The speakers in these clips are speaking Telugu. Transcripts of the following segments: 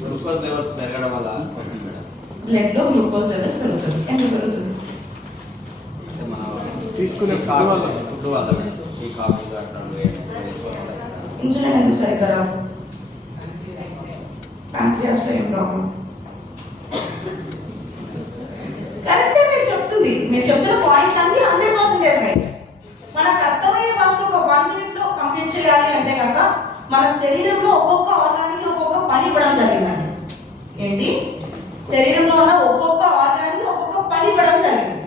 గ్లూకోజ్ లెవెల్స్ పెరగడం వల్ల వస్తుంది మేడం. బ్లడ్ లో గ్లూకోజ్ లెవెల్స్ పెరుగుతుంది. ఎందుకు పెరుగుతుంది? తీసుకునే ఫుడ్ వల్ల ఈ కాఫీ ఇన్సులిన్ ఎందుకు సరిగ్గా రాదు? ప్యాంక్రియాస్ లో ఏం ప్రాబ్లం? కరెక్టే మీరు చెప్తున్న పాయింట్ అన్ని 100% రైట్. మనకు అర్థమయ్యే భాషలో ఒక 1 minute లో కంప్లీట్ చేయాలి అంటే కనుక మన శరీరంలో ఒక్కొక్క ఆర్గానికి ఒక్కొక్క పని ఇవ్వడం జరిగిందండి. ఏంటి? శరీరంలో ఉన్న ఒక్కొక్క ఆర్గానికి ఒక్కొక్క పని ఇవ్వడం జరిగింది.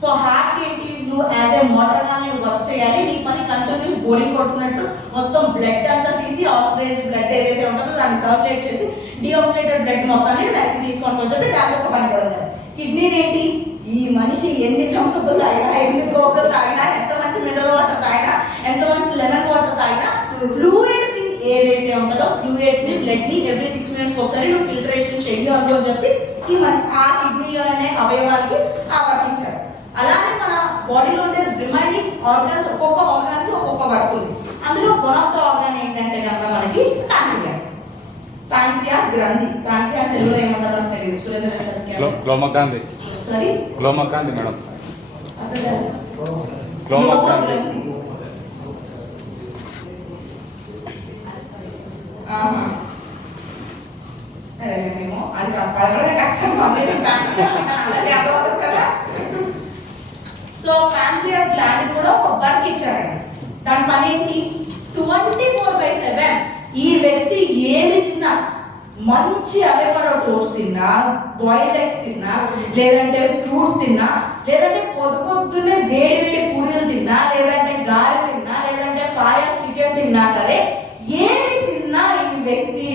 సో హార్ట్ ఏంటి? నువ్వు యాజ్ ఏ మోటార్ గా నేను వర్క్ చేయాలి. నీ పని కంటిన్యూస్ బోరింగ్ కొడుతున్నట్టు మొత్తం బ్లడ్ అంతా తీసి ఆక్సిడైజ్డ్ బ్లడ్ ఏదైతే ఉంటుందో దాన్ని సర్క్యులేట్ చేసి డిఆక్సిడేటెడ్ బ్లడ్ మొత్తాన్ని వెనక్కి తీసుకొని వచ్చి దాంట్లో ఒక పని ఇవ్వడం జరిగింది. కిడ్నీ ఏంటి? ఈ మనిషి ఎన్ని థమ్స్అప్ తాగినా, ఎన్ని కోకలు తాగినా, ఎంత మంచి మినరల్ వాటర్ తాగినా, ఎంత మంచి లెమన్ వాటర్ తాగినా, ఫ్లూయిడ్ థింగ్ ఏదైతే ఉంటుందో ఫ్లూయిడ్స్ ని బ్లడ్ ని ఎవ్రీ 6 minutes ఒకసారి నువ్వు ఫిల్టరేషన్ చెయ్యాలి అని చెప్పి ఆ కిడ్నీ అనే అవయవానికి ఆవర్తించారు. అలానే మన బాడీలో ఉండే రిమైనింగ్ ఆర్గాన్స్ ఒక్కొక్క ఆర్గాన్ కి ఒక్కొక్క వర్క్ ఉంది. అందులో వన్ ఆఫ్ ద ఆర్గాన్ ఏంటంటే కనుక మనకి ప్యాంక్రియాస్. ప్యాంక్రియాస్ గ్రంథి. ప్యాంక్రియాస్ తెలుగులో ఏమంటారో తెలియదు. సురేంద్ర గ్లోమకాంతి. సారీ, గ్లోమకాంతి మేడం. గ్లోమకాంతి. మేము అది కష్టం. సో ప్యాంక్రియాస్ గ్లాండ్ కూడా ఒక వర్క్ ఇచ్చారండి. దాని పని ఏంటి? 24/7 ఈ వ్యక్తి ఏమి తిన్నా, మంచి అవైపడో టోస్ట్ తిన్నా, బాయిల్డ్ ఎగ్స్ తిన్నా, లేదంటే ఫ్రూట్స్ తిన్నా, లేదంటే పొద్దున్నే వేడి పూరీలు తిన్నా, లేదంటే గారె తిన్నా, లేదంటే ఫ్రై చికెన్ తిన్నా సరే, ఏమి తిన్నా ఈ వ్యక్తి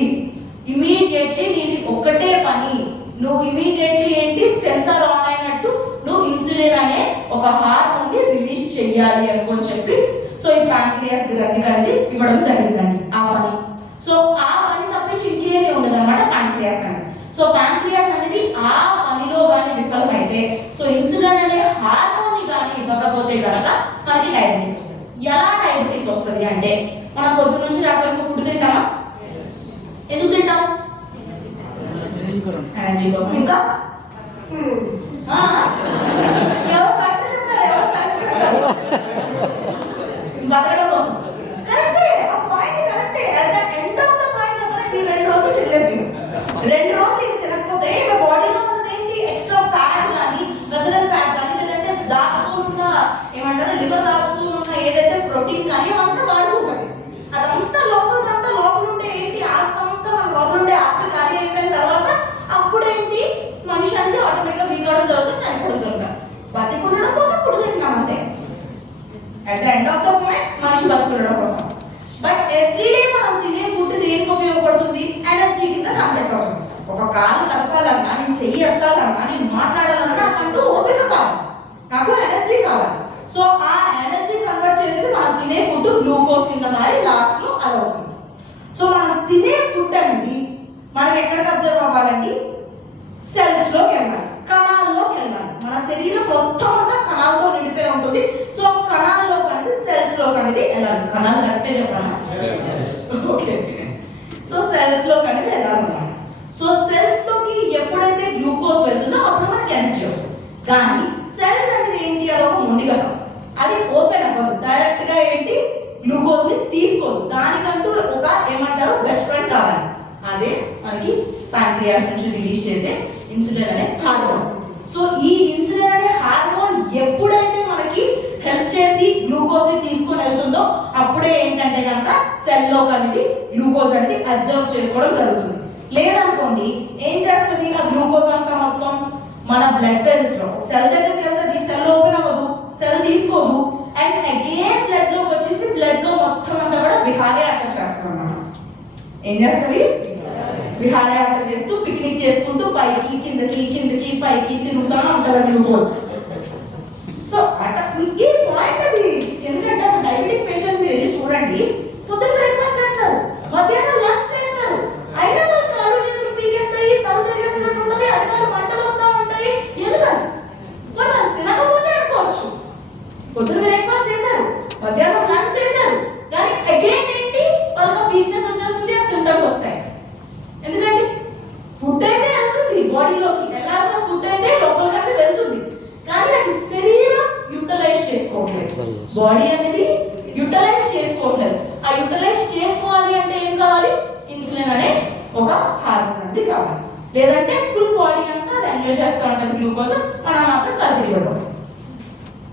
ఇమీడియట్లీ నీది ఒక్కటే పని. నువ్వు ఇమీడియట్లీ ఏంటి? సెన్సార్ ఆన్ అయినట్టు నువ్వు ఇన్సులిన్ అనే ఒక హార్మోన్ ని రిలీజ్ చెయ్యాలి అనుకొని చెప్పి సో ఈ ప్యాంక్రియాస్ గ్రంథి కండి ఇవ్వడం జరిగిందండి ఆ పని. సో ఆ పని తప్పించి ఇంకేమీ ఉండదు అనమాట ప్యాంక్రియాస్ అనేది. సో ప్యాంక్రియాస్ అనేది ఆ పనిలో కానీ విఫలమైతే సో ఇన్సులిన్ అనే హార్మోన్ ని కానీ ఇవ్వకపోతే కనుక మనకి డయాబెటీస్ వస్తుంది. ఎలా డయాబెటీస్ వస్తుంది అంటే మనం పొద్దున్న నుంచి రాత్రి వరకు ఫుడ్ తింటామా? ఎందుకు తింటాం? ఎనర్జీ కోసం. ఇంకా బతకడం కోసం. కరెక్టే, ఆ పాయింట్ కరెక్టే. At the end of the point చెప్పాలంటే ఈ 2 రోజులు తినలేదు. 2 రోజులు ఇది తినకపోతే ఇక బాడీలో ఉన్నది ఏంటి? ఎక్స్ట్రా ఫ్యాట్ కానీ, వెసరల్ ఫ్యాట్ కానీ, లేదంటే దాచుకోనున్న ఏమంటారు లివర్ దాచుకోనున్న ఏదైతే ప్రోటీన్ కానీ అదంతా వాడుకుంటుంది. అదంతా లోపల ఉండే ఏంటి? ఆస్తంతా మన లోపల ఉండే ఆస్తి ఖాళీ అయిపోయిన తర్వాత అప్పుడేంటి మనిషి అనేది ఆటోమేటిక్ గా వీక్ అవడం జరుగుతుంది, చనిపోవడం జరుగుతుంది. బతికుండడం కోసం ఫుడ్ తింటున్నాం అంతే. At the end of the point మనిషి బతుకుండడం కోసం. బట్ ఎవ్రీడే మనం తినే ఫుడ్ దేనికి ఉపయోగపడుతుంది? ఎనర్జీ కింద కన్వర్ట్ అవుతుంది. ఒక కాలు కలపాలన్నా, నేను చెయ్యి ఎత్తాలన్నా, నేను మాట్లాడాలన్నా నాకంటూ ఓపిక కావాలి, నాకు ఎనర్జీ కావాలి. సో ఆ ఎనర్జీ కన్వర్ట్ చేసేది మనం తినే ఫుడ్ గ్లూకోజ్ కింద మారి లాస్ట్ లో అది అవుతుంది. సో మనం తినే ఫుడ్ అనేది మనకి ఎక్కడికి అబ్జర్వ్ అవ్వాలండి? సెల్స్ లోకి వెళ్ళాలి, కణాల్లోకి వెళ్ళాలి. మన శరీరం మొత్తం అంతా కణాలతో నిండిపోయి ఉంటుంది. సో కణాల్లోకి అనేది సెల్స్ లోకి అనేది వెళ్ళాలి. కణాలు కరెక్టే చెప్పాలా? ఓకే. సో సెల్స్ లోకి అనేది వెళ్ళాలి. సో సెల్స్ లోకి ఎప్పుడైతే గ్లూకోజ్ వెళ్తుందో అప్పుడు మనకి ఎనర్జీ వస్తుంది. కానీ సెల్స్ అనేది ఏంటి? అదొక మొండిగడం. అది ఓపెన్ అవ్వదు, డైరెక్ట్ గా ఏంటి గ్లూకోజ్ ని తీసుకోదు. దానికంటూ ఒక ఏమంటారు బెస్ట్ ఫ్రెండ్ కావాలి. అదే మనకి ప్యాంక్రియాస్ నుంచి రిలీజ్ చేసే ఇన్సులిన్ అనే హార్మోన్. సో ఈ ఇన్సులిన్ అనే హార్మోన్ ఎప్పుడైతే మనకి హెల్ప్ చేసి గ్లూకోజ్ ని తీసుకొని వెళ్తుందో అప్పుడే ఏంటంటే కనుక సెల్ లో అనేది గ్లూకోజ్ అనేది అబ్జర్వ్ చేసుకోవడం జరుగుతుంది. లేదనుకోండి ఏం చేస్తుంది? ఆ గ్లూకోజ్ అంతా మొత్తం మన బ్లడ్ వెసల్స్ లో సెల్ దగ్గరికి వెళ్తుంది, సెల్ ఓపెన్ అవ్వదు, సెల్ తీసుకోదు, అండ్ అగైన్ బ్లడ్ లోకి వచ్చేసి బ్లడ్ లో మొత్తం అంతా కూడా విహారయాత్ర చేస్తాం. ఏం చేస్తుంది? విహారయాత్ర చేస్తూ పిక్నిక్ చేసుకుంటూ పైకి కిందకి పైకి తిరుగుతా ఉంటారు గ్లూకోజ్. సో ఈ పాయింట్ అది. ఎందుకంటే డయాబెటిక్ పేషెంట్ మీరు వెళ్ళి చూడండి, పొద్దున్న బ్రేక్ఫాస్ట్ చేస్తారు, మధ్యాహ్నం లంచ్ చేస్తారు, అయినా కాలు చేతులు పీకేస్తాయి, తల తిరిగేస్తున్నట్టు ఉంటుంది, అడిగారు మంటలు వస్తూ ఉంటాయి. ఎందుకని? మరి తినకపోతే అనుకోవచ్చు. పొద్దున్న బ్రేక్ఫాస్ట్ చేశారు, మధ్యాహ్నం బాడీ అనేది యూటిలైజ్ చేసుకోవట్లేదు. ఆ యూటిలైజ్ చేసుకోవాలి అంటే ఏం కావాలి? ఇన్సులిన్ అనే ఒక హార్మోన్ అనేది కావాలి. లేదంటే ఫుల్ బాడీ అంతా అది ఎంజాయ్ చేస్తూ ఉంటుంది గ్లూకోజ్, మనం మాత్రం కదిలివ్వడం.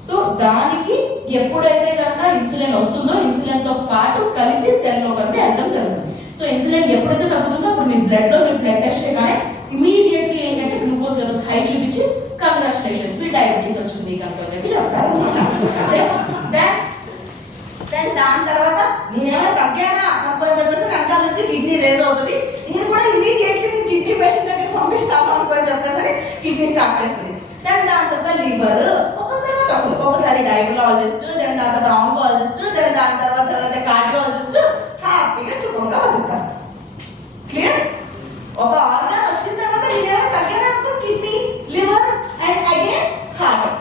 సో దానికి ఎప్పుడైతే కనుక ఇన్సులిన్ వస్తుందో ఇన్సులిన్ తో పాటు కలిపి సెల్ లో కలిపి వెళ్ళడం జరుగుతుంది. సో ఇన్సులిన్ ఎప్పుడైతే తగ్గుతుందో అప్పుడు మీ బ్లడ్ లో మీరు బ్లడ్ టెస్ట్ చేయగానే ఇమీడియట్లీ ఏంటంటే గ్లూకోజ్ లెవెల్స్ హై చూపించి కంగ్రాచులేషన్స్ మీ డయాబెటీస్ వచ్చింది కనుక అని చెప్పి చెప్తారు అన్నమాట. దాని తర్వాత నేనేమైనా తగ్గానా అనుకో చెప్పేసి వెనకాల నుంచి కిడ్నీ రేజ్ అవుతుంది. నేను కూడా ఇమీడియట్లీ నేను కిడ్నీ పేషెంట్ దగ్గర పంపిస్తాను అనుకో చెప్పేసి కిడ్నీ స్టార్ట్ చేస్తుంది. దాని తర్వాత లివర్, ఒకసారి డయాబెటాలజిస్ట్, దాని తర్వాత ఆంకాలజిస్ట్, దాని తర్వాత కార్డియాలజిస్ట్ హ్యాపీగా సుఖంగా బతుకుతారు. క్లియర్? ఒక ఆర్గాన్ వచ్చిన తర్వాత నేనేమైనా తగ్గానా అనుకో kidney, liver and again heart.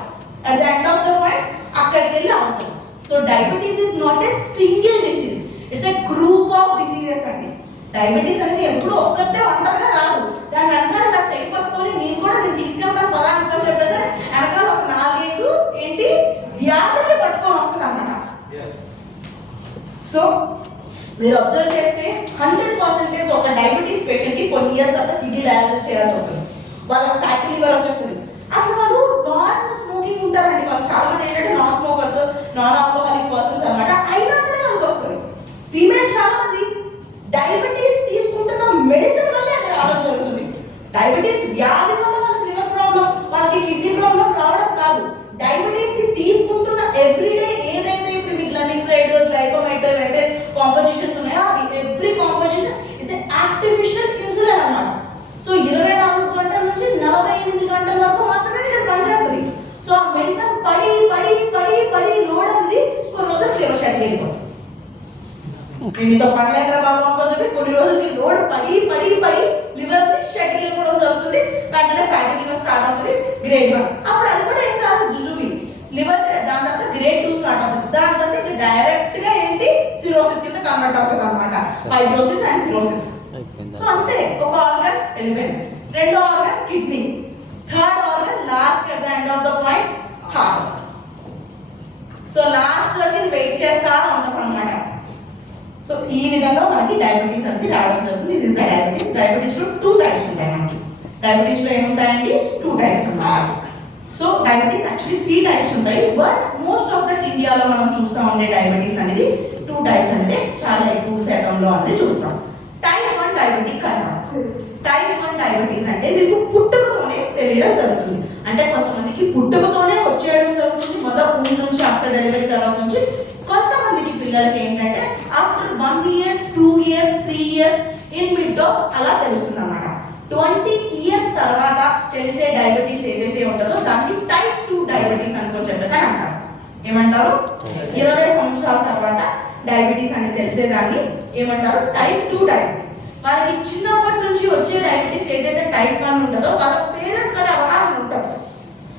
At the end of the point అక్కడికి వెళ్ళి అవుతుంది. So diabetes is not a single disease, it's a group of diseases అండి. డయాబెటీస్ అనేది ఎప్పుడు ఒక్కటే ఒంటరిగా రాదు. దాని వెనకాల ఇలా చేయి పట్టుకొని నేను తీసుకెళ్తాను పదా అనుకోని చెప్పేసి వెనకాల ఒక 4-5 ఏంటి వ్యాధులు పట్టుకొని వస్తుంది అన్నమాట. సో మీరు అబ్జర్వ్ చేస్తే 100% ఒక డయాబెటీస్ పేషెంట్ కి కొన్ని ఇయర్స్ తర్వాత కిడ్నీ డయాలసిస్ చేయాల్సి వస్తుంది. వాళ్ళకి ఫ్యాటీ లివర్ వచ్చేస్తుంది. అసలు వాళ్ళు నాన్ స్మోకింగ్ ఉంటారండి. వాళ్ళు చాలా మంది ఏంటంటే non smokers, non alcoholic persons అన్నమాట. అయినా సరే వాళ్ళకి వస్తుంది. ఫీమేల్స్ చాలా మంది డయాబెటీస్ తీసుకుంటున్న మెడిసిన్ వల్లే అది రావడం జరుగుతుంది. డయాబెటీస్ వ్యాధి వల్ల వాళ్ళకి లివర్ ప్రాబ్లం, వాళ్ళకి కిడ్నీ ప్రాబ్లం రావడం కాదు. డయాబెటీస్ కి తీసుకుంటున్న ఎవ్రీడే ఏదైతే ఇప్పుడు మీకు గ్లైమిక్రైడ్, గ్లైకోమైటర్ అయితే కాంపోజిషన్స్ ఉన్నాయో అది every composition is a artificial insulin అన్నమాట. సో 24 గంటల నుంచి 48 గంటల వరకు మాత్రమే ఇది పనిచేస్తుంది. సో ఆ మెడిసిన్ పడి పడి పడి పడి లోడ్ అనేది కొన్ని రోజులు లివర్ షట్ వెళ్ళిపోతుంది. దీనితో పడలేక బాబు అని చెప్పి కొన్ని రోజులకి లోడ్ పడి పడి పడి లివర్ ని షట్ వెళ్ళిపోవడం జరుగుతుంది. వెంటనే ఫ్యాటీ లివర్ స్టార్ట్ అవుతుంది, గ్రేడ్ 1. అప్పుడు అది కూడా ఏం కాదు జుజుబి లివర్. దాని తర్వాత గ్రేడ్ 2 స్టార్ట్ అవుతుంది. దాని తర్వాత డైరెక్ట్ గా ఏంటి సిరోసిస్ కింద కన్వర్ట్ అవుతుంది అన్నమాట. Fibrosis and cirrhosis. సో అంతే, ఒక ఆర్గన్ వెళ్ళిపోయింది. రెండో organ kidney, third organ last at the end of the point heart. So last వరకు ఇది వెయిట్ చేస్తా ఉంటాం అన్నమాట. సో ఈ విధంగా మనకి డయాబెటీస్ అనేది రావడం జరుగుతుంది. This is the diabetes. Diabetes లో 2 టైప్స్ ఉంటాయి మనకి. డయాబెటీస్ లో ఏముంటాయండి? 2 టైప్స్ అన్నమాట. సో డయాబెటీస్ యాక్చువల్లీ 3 టైప్స్ ఉంటాయి. బట్ మోస్ట్ ఆఫ్ ద ఇండియాలో మనం చూస్తా ఉండే డయాబెటీస్ అనేది 2 టైప్స్ అంటే చాలా ఎక్కువ శాతంలో అనేది చూస్తాం. టైప్ 1 డయాబెటిక్ అన్నమాట. టైప్ 1 డయాబెటీస్ అంటే మీకు పుట్టుకతోనే తెలియడం జరుగుతుంది. అంటే కొంతమందికి పుట్టుకతోనే వచ్చేయడం జరుగుతుంది మొదటి నుంచి, ఆఫ్టర్ డెలివరీ తర్వాత నుంచి. కొంతమందికి పిల్లలకి ఏంటంటే after 1 year, 2 years, 3 years in mid of అలా తెలుస్తుంది అన్నమాట. 20 years తర్వాత తెలిసే డయాబెటీస్ ఏదైతే ఉంటుందో దాన్ని టైప్ 2 డయాబెటీస్ అనుకో చెప్పేసి అంటారు. ఏమంటారు? 20 సంవత్సరాల తర్వాత డయాబెటీస్ అని తెలిసేదాన్ని ఏమంటారు? Type 2 diabetes. వాళ్ళకి చిన్నప్పటి నుంచి వచ్చే డయాబెటీస్ ఏదైతే టైప్ 1 ఉంటుందో వాళ్ళ పేరెంట్స్ కదా అవగాహన ఉంటుంది.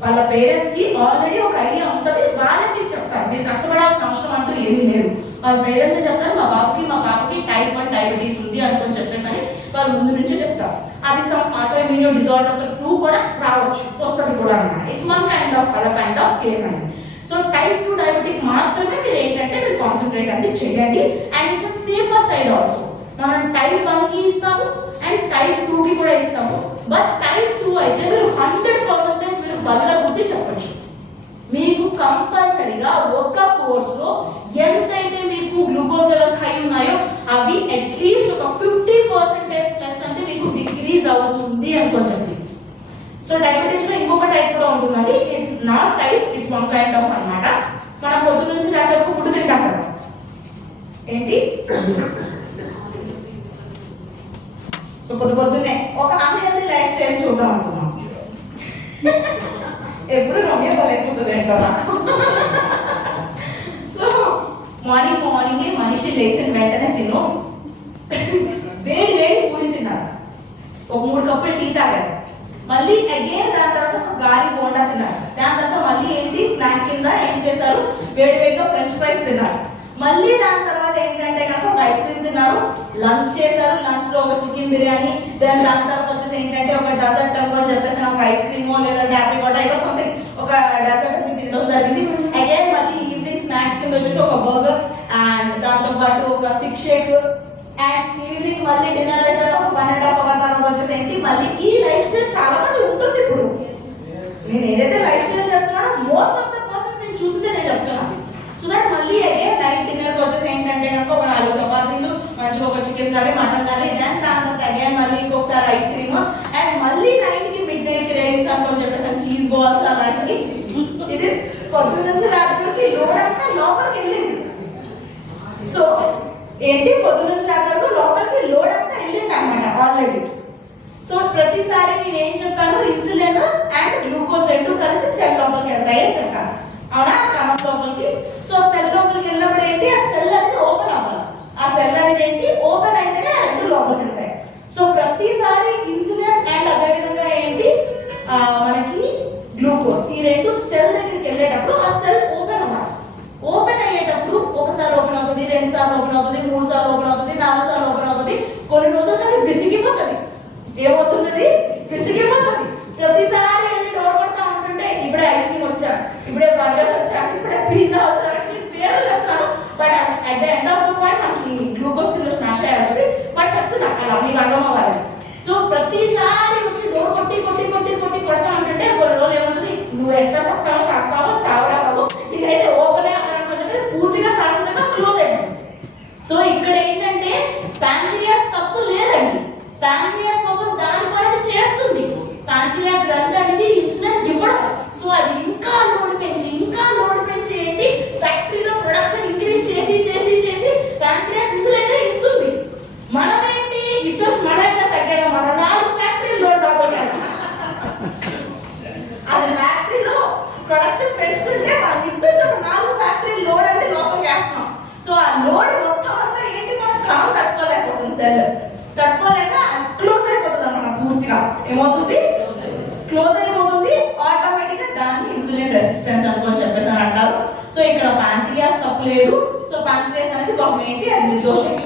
వాళ్ళ పేరెంట్స్ కి ఆల్రెడీ ఒక ఐడియా ఉంటుంది. వాళ్ళే మీకు చెప్తారు, మీరు కష్టపడాల్సిన అవసరం అంటూ ఏమీ లేదు. వాళ్ళ పేరెంట్స్ చెప్తారు మా బాబుకి మా పాపకి టైప్ 1 డయాబెటీస్ ఉంది అనుకొని చెప్పేసి అని వాళ్ళు ముందు నుంచే చెప్తారు. అది సమ్ ఆటోఇమ్యూన్ డిజార్డర్ 2 కూడా రావచ్చు, వస్తుంది కూడా అన్నమాట. It's one kind of other kind of case అనేది. సో టైప్ 2 డయాబెటిక్ మాత్రమే మీరు ఏంటంటే మీరు కాన్సన్ట్రేట్ అనేది చేయండి. And it's safer side also. మనం టైప్ 1 కి ఇస్తాము అండ్ టైప్ 2 కి కూడా ఇస్తాము. బట్ టైప్ 2 అయితే మీరు 100% మీరు బదలబుద్ధి చెప్పచ్చు. మీకు కంపల్సరీగా ఒక కోర్స్ లో ఎంతైతే మీకు గ్లూకోజ్ లెవెల్స్ హై ఉన్నాయో అవి అట్లీస్ట్ ఒక 50% ప్లస్ అంటే మీకు డిక్రీజ్ అవుతుంది అని చెప్పి. సో డయాబెటీస్ లో ఇంకొక టైప్ కూడా ఉంటుందండి. It's not type, it's one kind of అన్నమాట. మనం పొద్దు నుంచి రాత్రి వరకు ఫుడ్ తింటాం కదా, ఏంటి? సో పొద్దున్నే ఒక అన్హెల్తీ లైఫ్ స్టైల్ చూద్దాం అనుకున్నాం. ఎప్పుడు రమ్య పలైపోతుంది ఏంటన్నా. సో మార్నింగే మనిషి లేచిన వెంటనే తిను వేడి పూరి తిన్నారు, ఒక 3 కప్పులు టీ తాగారు, మళ్ళీ అగైన్ దాని తర్వాత ఒక గాలి బోండా తిన్నారు, దాని తర్వాత మళ్ళీ ఏంటి స్నాక్ కింద ఏం చేశారు వేడిగా ఫ్రెంచ్ ఫ్రైస్ తిన్నారు, మళ్ళీ దాని తర్వాత ఏంటంటే కనుక ఒక ఐస్ క్రీమ్ తిన్నారు, లంచ్ చేశారు, లంచ్ లో ఒక చికెన్ బిర్యానీ, దాని తర్వాత వచ్చేసి ఏంటంటే ఒక డెజర్ట్ అనుకో చెప్పేసి ఒక ఐస్ క్రీమో లేదంటే ఆప్రికాట్ ఏదో సంథింగ్ ఒక డెజర్ట్ తినడం జరిగింది. అగైన్ మళ్ళీ ఈవినింగ్ వచ్చేసి ఒక బర్గర్ అండ్ దాంతో పాటు ఒక థిక్ షేక్ అండ్ ఈవినింగ్ మళ్ళీ డిన్నర్ అయిపోయిన ఒక 1.5 అవర్ తర్వాత వచ్చేసి ఏంటి మళ్ళీ ఈ లైఫ్ స్టైల్ చాలా మంది ఉంటుంది ఇప్పుడు. నేను ఏదైతే లైఫ్ స్టైల్ చెప్తున్నానో మోస్ట్ ఆఫ్ ద పర్సన్స్ నేను చూస్తే నేను చెప్తున్నాను. సో దట్ మళ్ళీ అగైన్ నైట్ డిన్నర్కి వచ్చేసి ఏంటంటే కనుక ఒక 4 చపాతీలు మంచిగా ఒక చికెన్ కర్రీ మటన్ కర్రీ దాని తర్వాత అగైన్ మళ్ళీ ఇంకొకసారి ఐస్ క్రీమ్ అండ్ మళ్ళీ నైట్కి మిడ్ నైట్ క్రేవింగ్స్ అనుకోని చెప్పేసి చీజ్ బాల్స్ అలాంటివి. ఇది పొద్దున్న నుంచి రాత్రికి లోడ్ అంతా లోపలికి వెళ్ళింది. సో ఏంటి పొద్దున్న నుంచి రాత్రికి లోపలికి లోడ్ అంతా వెళ్ళింది అనమాట ఆల్రెడీ. సో ప్రతిసారి నేను ఏం చెప్పాను, ఇన్సులిన్ అండ్ గ్లూకోజ్ రెండు కలిసి సెల్ లోపలికి వెళ్తాయి అని చెప్పాను, అవునా, కణం లోపలికి. సో సెల్ లోపలికి వెళ్ళినప్పుడు ఏంటి ఆ సెల్ అనేది ఓపెన్ అవ్వాలి. ఆ సెల్ అనేది ఏంటి ఓపెన్ అయితేనే ఆ రెండు లోపలికి వెళ్తాయి. సో ప్రతిసారి ఇన్సులిన్ అండ్ అదే విధంగా ఏంటి మనకి గ్లూకోజ్ ఈ రెండు సెల్ దగ్గరికి వెళ్ళేటప్పుడు ఆ సెల్ ఓపెన్ అవ్వాలి. ఓపెన్ అయ్యేటప్పుడు ఒకసారి ఓపెన్ అవుతుంది, 2 సార్లు ఓపెన్ అవుతుంది, 3 సార్లు ఓపెన్ అవుతుంది, 4 సార్లు ఓపెన్ అవుతుంది. కొన్ని రోజులు కానీ విసిగిపోతుంది. ఏమవుతుంది? విసిగిపోతుంది. ప్రతిసారి వెళ్ళి డోర్ కొడతా ఉంటుంటే ఇప్పుడే ఐస్ క్రీమ్ వచ్చాను, ఇప్పుడే బర్గర్ వచ్చాను, ఇప్పుడే పిజ్జా వచ్చాను, పేరు చెప్తాను. But at the end of the point మనకి గ్లూకోజ్ కింద స్మాష్ అయ్యాలి. బట్ చెప్తున్నా అలా మీకు అర్థం అవ్వాలి. సో ప్రతిసారి వచ్చి డోర్ కొట్టి కొట్టి కొట్టి కొట్టి కొడతా ఉంటుంటే కొన్ని రోజులు ఏమవుతుంది, నువ్వు ఎట్లా చేస్తావో చావరా బాబు, ఇదైతే ఓపెన్ అవ్వాలని చెప్పి పూర్తిగా శాశ్వతంగా క్లోజ్ అయిపోతుంది. సో ఇక్కడ ఏంటంటే ప్యాంక్రియాస్ తప్పు లేదండి. ప్యాంక్రియాస్ పాపం దాని పని చేస్తుంది. ప్యాంక్రియాస్ గ్రంథి అనేది ఇన్సులిన్ ఇవ్వడం. సో అది ఇంకా లోడ్ పెంచి ఏంటి ఫ్యాక్టరీలో ప్రొడక్షన్ ఇంక్రీజ్ చేసి చేసి చేసి ప్యాంక్రియాస్ ఇన్సులిన్ ఇస్తుంది. మనం ఏంటి ఇటు మన తగ్గాక మన 4 ఫ్యాక్టరీలు లోడ్ కాకపోతే అది ఫ్యాక్టరీలో ప్రొడక్షన్ పెంచుతుంటే మనం ఇంటి 4 ఫ్యాక్టరీ లోడ్ అనేది లోపలికి వేస్తున్నాం. సో ఆ లోడ్ మొత్తం అంతా ఏంటి మనం కణం తట్టుకోలేకపోతుంది. సెల్ తట్టుకోలేక క్లోజ్ అయిపోతుంది అన్నమాట పూర్తిగా. ఏమవుతుంది? క్లోజ్ అయిపోతుంది. ఆటోమేటిక్ గా దాన్ని ఇన్సులిన్ రెసిస్టెన్స్ అనుకోని చెప్పేసి అని అంటారు. సో ఇక్కడ ప్యాంక్రియాస్ తప్పలేదు. సో ప్యాంక్రియాస్ అనేది పాపం ఏంటి అది నిర్దోషం.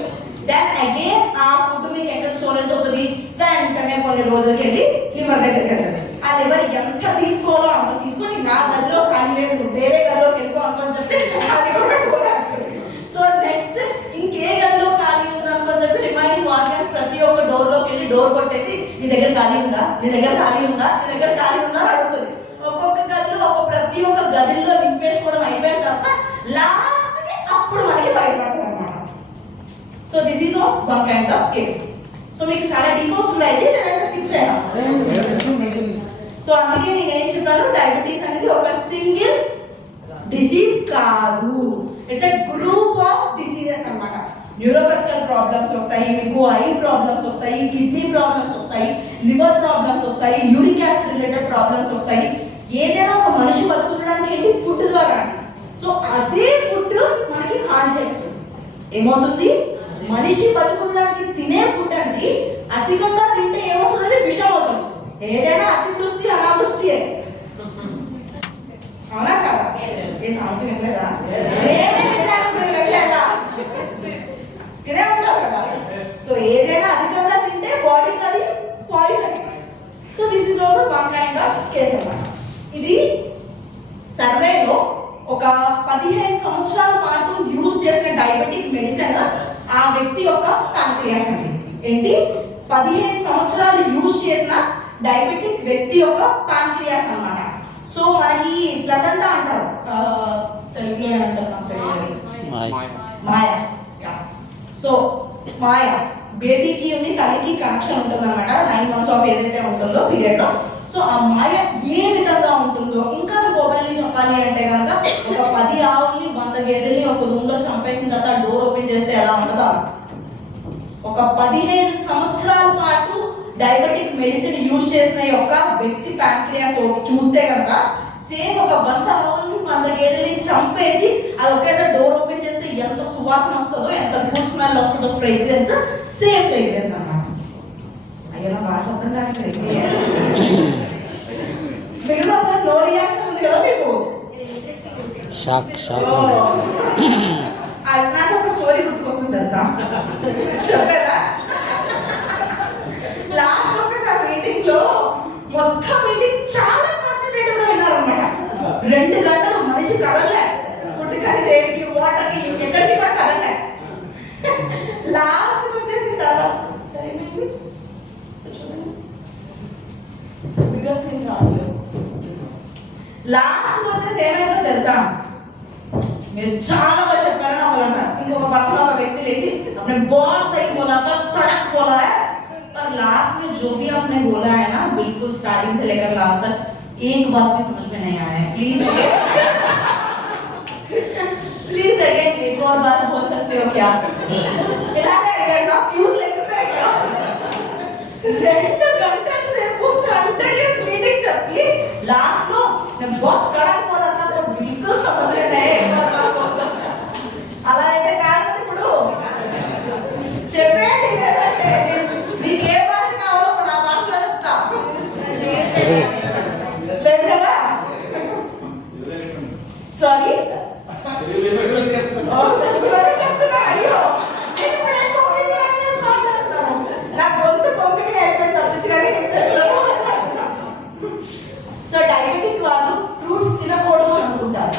దెన్ అగైన్ ఆ ఫుడ్ మీకు ఎక్కడ స్టోరేజ్ అవుతుంది, వెంటనే కొన్ని రోజులకి వెళ్ళి లివర్ దగ్గరికి వెళ్తుంది. ఆ లివర్ ఎంత తీసుకోవాలో అంత తీసుకొని నా గదిలో ఖాళీ లేదు నువ్వు వేరే గదిలోకి వెళ్ళిపో అనుకోని చెప్పి అది కూడా డోరేస్తుంది. సో నెక్స్ట్ ఇంకే గదిలో ఖాళీ ఉంది అనుకోని చెప్పి రిమైనింగ్ ఆర్గన్స్ ప్రతి ఒక్క డోర్ లోకి వెళ్ళి డోర్ కొట్టేసి నీ దగ్గర ఖాళీ ఉందా, నీ దగ్గర ఖాళీ ఉందా, నీ దగ్గర ఖాళీ ఉందా అని అడుగుతుంది. ఒక్కొక్క గదిలో ప్రతి ఒక్క గదిలో నింపేసుకోవడం అయిపోయిన తర్వాత లాస్ట్ కి అప్పుడు మనకి బయటపడుతుంది అన్నమాట. So this is of one kind of case. So మీకు చాలా డీప్ అవుతుంది అయితే నేనైతే స్కిప్ చేయను. సో అందుకే నేను ఏం చెప్పాను, డయాబెటీస్ అనేది ఒక సింగిల్ డిసీజ్ కాదు, it's a group of diseases అన్నమాట. న్యూరోపతికల్ ప్రాబ్లమ్స్ వస్తాయి, మీకు ఐ ప్రాబ్లమ్స్ వస్తాయి, కిడ్నీ ప్రాబ్లమ్స్ వస్తాయి, లివర్ ప్రాబ్లమ్స్ వస్తాయి, యూరిక్ యాసిడ్ రిలేటెడ్ ప్రాబ్లమ్స్ వస్తాయి. ఏదైనా ఒక మనిషి బతుకుకోవడానికి ఏంటి ఫుడ్ ద్వారా. సో అదే ఫుడ్ మనకి హార్మ్ చేస్తుంది. ఏమవుతుంది? మనిషి బతుకుకోవడానికి తినే ఫుడ్ అనేది అధికంగా తింటే ఏమవుతుంది? విషం అవుతుంది. ఏదైనా అతి వృష్టి అనావృష్టియే, అవునా కదా? తినే ఉంటారు కదా. సో ఏదైనా అధికంగా తింటే బాడీకి అది poison. So this is also one kind of case అన్నమాట. ఇది సర్వేలో ఒక 15 సంవత్సరాల పాటు యూజ్ చేసిన డయాబెటిక్ మెడిసిన్ ఆ వ్యక్తి యొక్క ప్యాంక్రియాస్ అండి. ఏంటి 15 సంవత్సరాలు యూజ్ చేసిన డయాబెటిక్ వ్యక్తి యొక్క ప్యాంక్రియాస్ అన్నమాట. సో మనకి ప్లసెంటా అంటారు, తెలుగులో ఏమంటారు మాయ. సో మాయ బేబీకి ఉంది, తల్లికి కనెక్షన్ ఉంటుంది అనమాట 9 months ఆఫ్ ఏదైతే ఉంటుందో పీరియడ్ లో. సో ఆ మాయ ఏ విధంగా ఉంటుందో ఇంకా మీకు ఓపెన్లీ చెప్పాలి అంటే కనుక ఒక 10 ఆవుల్ని 100 గేదెల్ని ఒక రూమ్ లో చంపేసిన తర్వాత డోర్ ఓపెన్ చేస్తే ఎలా ఉంటుందో ఒక 15 సంవత్సరాల పాటు డయాబెటిక్ మెడిసిన్ యూజ్ చేసిన యొక్క వ్యక్తి ప్యాంక్రియాస్ చూస్తే కనుక సేమ్ ఒక 100 ఆవుల్ని 100 గేదెల్ని చంపేసి అది ఒకేసారి డోర్ ఓపెన్ చేస్తే ఎంత సువాసన వస్తుందో, ఎంత గుడ్ స్మెల్ వస్తుందో, ఫ్రేగ్రెన్స్ సేమ్ ఫ్రేగ్రెన్స్ అన్నమాట. అయ్యో భాష అర్థం మిగతా నో రియాక్షన్ ఉంది కదా మీకు. నాకు ఒక స్టోరీ గుర్తుకొస్తుంది తెలుసా, చెప్పేదా? లాస్ట్ ఒకసారి మీటింగ్ లో మొత్తం మీటింగ్ చాలా కాన్సన్ట్రేటివ్ గా విన్నారన్నమాట. 2 గంటలు మనిషి కదలలే, ఫుడ్ కానీ దేనికి లాస్ట్ వచ్చేసి ఏమైందో తెలుసా? మీరు చాలా బాగా చెప్పారు నా వాళ్ళ ఇంకొక పర్సన్ ఒక వ్యक्తి लेके अपने बहुत सही बोला था, तड़क बोला है, पर लास्ट में जो भी आपने बोला है ना, बिल्कुल स्टार्टिंग से लेकर लास्ट तक एक बात भी समझ में नहीं आया है. प्लीज अगेन एक और बात बोल सकते हो क्या? ना फ्यूज लेकर क्या 2 घंटे से वो कंटिन्यूस मीटिंग चलती, लास्ट में मैं बहुत कड़क बोला था, तो बिल्कुल समझ में नहीं అలా అయితే కాదు కదా. ఇప్పుడు చెప్పేయండి, లేదంటే నీకు ఏ భాష కావాలో నా భాషలో చెప్తా. లేదు కదా? సారీ చెప్తున్నా. అయ్యో నేను ఇప్పుడు ఎక్కువ మాట్లాడుతున్నాను. నా గొంతుకి అయిపోయింది తప్పించుకొని. సో డయాబెటిక్ వాళ్ళు ఫ్రూట్స్ తినకూడదు అనుకుంటారు,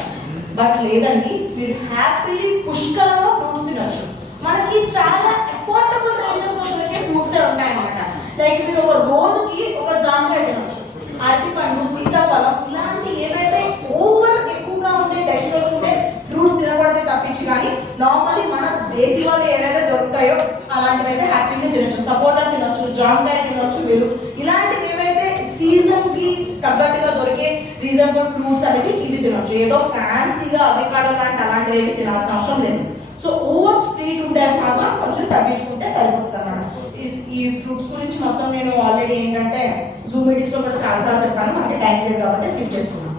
బట్ లేదండి, మీరు హ్యాపీలీ పుష్కలంగా ఫ్రూట్స్ తినొచ్చు. మనకి చాలా అఫోర్డబుల్ రేంజెస్ లో దొరికే ఫ్రూట్స్ ఉంటాయి అన్నమాట. లైక్ మీరు ఒక రోజుకి ఒక జామకాయ తినొచ్చు, అరటిపండు, సీతాఫలం, ఇలాంటి ఏవైతే ఓవర్ ఎక్కువగా ఉండే టెక్స్చర్స్ ఉంటే ఫ్రూట్స్ తినకూడదే తప్పించి, కానీ నార్మల్లీ మన దేశీ వాళ్ళు ఏవైతే దొరుకుతాయో అలాంటివి అయితే హ్యాపీగా తినొచ్చు. సపోటా తినొచ్చు, జామకాయ తినొచ్చు. మీరు ఇలాంటివి ఏవైతే సీజన్ కి తగ్గట్టుగా దొరికే రీజనబుల్ ఫ్రూట్స్ అనేది ఇవి తినొచ్చు. ఏదో ఫ్యాన్సీగా అవకాడో లాంటి అలాంటివి ఏవి తినాల్సిన అవసరం లేదు. సో ఓవర్ స్వీట్ ఉంటే మాత్రం కొంచెం తగ్గించుకుంటే సరిపోతుంది అన్నమాట. ఈ ఫ్రూట్స్ గురించి మొత్తం నేను ఆల్రెడీ ఏంటంటే జూమ్ మీటింగ్స్ లో కూడా చాలాసార్లు చెప్పాను, మనకి టైం లేదు కాబట్టి స్కిప్ చేసుకున్నాం.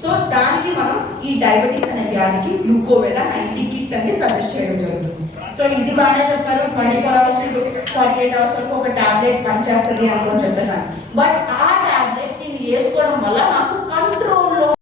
సో దానికి మనం ఈ డయాబెటీస్ అనే వ్యాధికి గ్లూకోవేదా 90 కిట్ అని సజెస్ట్ చేయడం జరుగుతుంది. సో ఇది బాగానే చెప్పారు, 24 hours to 48 hours వరకు ఒక టాబ్లెట్ పనిచేస్తుంది అనుకొని చెప్పేసాను. బట్ ఆ టాబ్లెట్ నేను వేసుకోవడం వల్ల నా